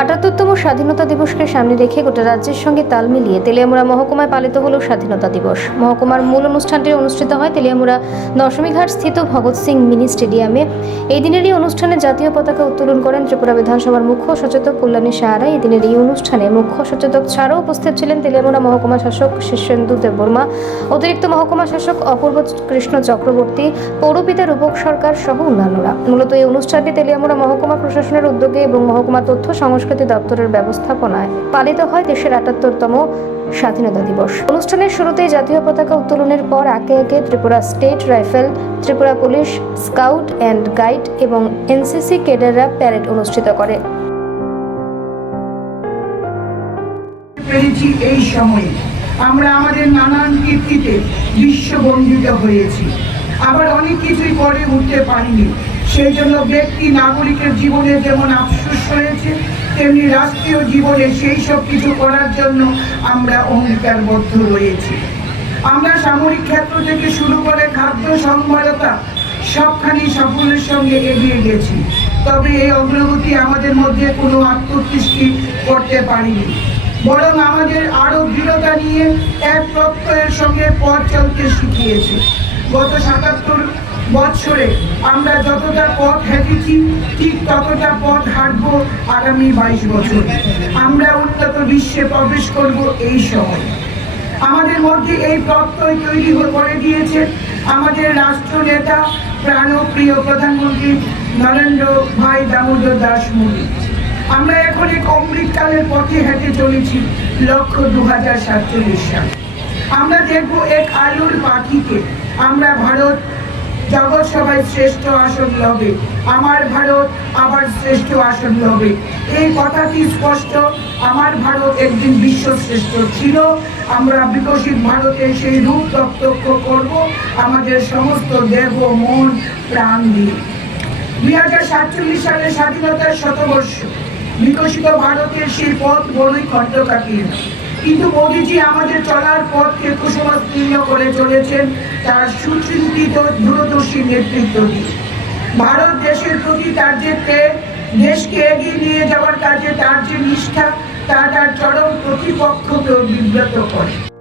আটাত্তরতম স্বাধীনতা দিবসকে সামনে রেখে গোটা রাজ্যের সঙ্গে তাল মিলিয়ে তেলিয়ামুড়া মহকুমায় পালিত হলো স্বাধীনতা দিবস। মহকুমার মূল অনুষ্ঠানটি অনুষ্ঠিত হয় তেলিয়ামুড়া দশমীঘাট স্থিত ভগৎ সিং মিনি স্টেডিয়ামে। এই দিনের এই অনুষ্ঠানে জাতীয় পতাকা উত্তোলন করেন ত্রিপুরা বিধানসভার মুখ্য সচেতক কল্যাণী সাহারা। এই দিনের এই অনুষ্ঠানে মুখ্য সচেতক ছাড়াও উপস্থিত ছিলেন তেলিয়ামুড়া মহকুমা শাসক শীর্ষেন্দু দেববর্মা। অতিরিক্ত মহকুমা শাসক অপূর্ব কৃষ্ণ চক্রবর্তী, পৌরপিতা রূপক সরকার সহ অন্যান্যরা। মূলত এই অনুষ্ঠানটি তেলিয়ামুড়া মহকুমা প্রশাসনের উদ্যোগে এবং মহকুমা তথ্য সংস্কৃতি দপ্তরের ব্যবস্থাপনায় পালিত হয় দেশের আটাত্তরতম স্বাধীনতা দিবস। অনুষ্ঠানের শুরুতেই জাতীয় পতাকা উত্তোলনের পর একে একে Tripura state rifle, Tripura police, scout and guide এবং এনসিসি কেডাররা প্যারেড অনুষ্ঠিত করে। পেরেছি এই সময়ে। আমরা আমাদের নানান কীর্তিতে বিশ্ববন্দিত হয়েছি। আবার অনেক কিছুই করে উঠতে পারিনি। সেই জন্য ব্যক্তি নাগরিকের জীবনে যেমন আফসোস রয়েছে তেমনি রাষ্ট্রীয় জীবনে সেই সব কিছু করার জন্য আমরা অঙ্গীকারবদ্ধ রয়েছি। আমরা সামরিক ক্ষেত্র থেকে শুরু করে খাদ্য সংবাদতা সবখানি সাফল্যের সঙ্গে এগিয়ে গেছি। তবে এই অগ্রগতি আমাদের মধ্যে কোনো আত্মতৃষ্টি করতে পারিনি। বরং আমাদের আরও দৃঢ়তা নিয়ে এক প্রত্যয়ের সঙ্গে পথ চলতে শিখিয়েছে। গত সাতাত্তর বছরে আমরা যতটা পথ হেঁটেছি, ঠিক ততটা পথ হাঁটবো আগামী বাইশ বছর। আমরা উন্নত বিশ্বে প্রবেশ করব এই সময়। আমাদের মধ্যে এই প্রত্যয় তৈরি করে দিয়েছেন আমাদের রাষ্ট্রনেতা, প্রাণপ্রিয় প্রধানমন্ত্রী নরেন্দ্র ভাই দামোদর দাস মোদী আমরা এখন এক অমৃতকালের পথে হেঁটে চলেছি লক্ষ দু হাজার সাতচল্লিশ সাল। আমরা দেখব এক আলুর পাখিকে। আমরা ভারত জগৎ সভায় শ্রেষ্ঠ আসন লবে, আমার ভারত আবার শ্রেষ্ঠ আসন লবে। এই কথাটি স্পষ্ট, আমার ভারত একদিন বিশ্ব শ্রেষ্ঠ ছিল। আমরা বিকশিত ভারতে সেই রূপ প্রত্যক্ষ করব, আমাদের সমস্ত দেহ, মন, প্রাণ দিয়ে। দুই হাজার সাতচল্লিশ সালে স্বাধীনতার শতবর্ষ, বিকশিত ভারতের সেই পথ বড়ই খণ্ডকাকীর্ণ কিন্তু মোদীজি আমাদের চলার পথকে কুসমাস্তীর্ণ করে চলেছেন তার সুচিন্তিত, দূরদর্শী নেতৃত্ব দিয়ে। ভারত দেশের প্রতি তার যে দেশকে এগিয়ে নিয়ে যাওয়ার কাজে তার যে নিষ্ঠা, তা তার চরম প্রতিপক্ষকেও বিব্রত করে।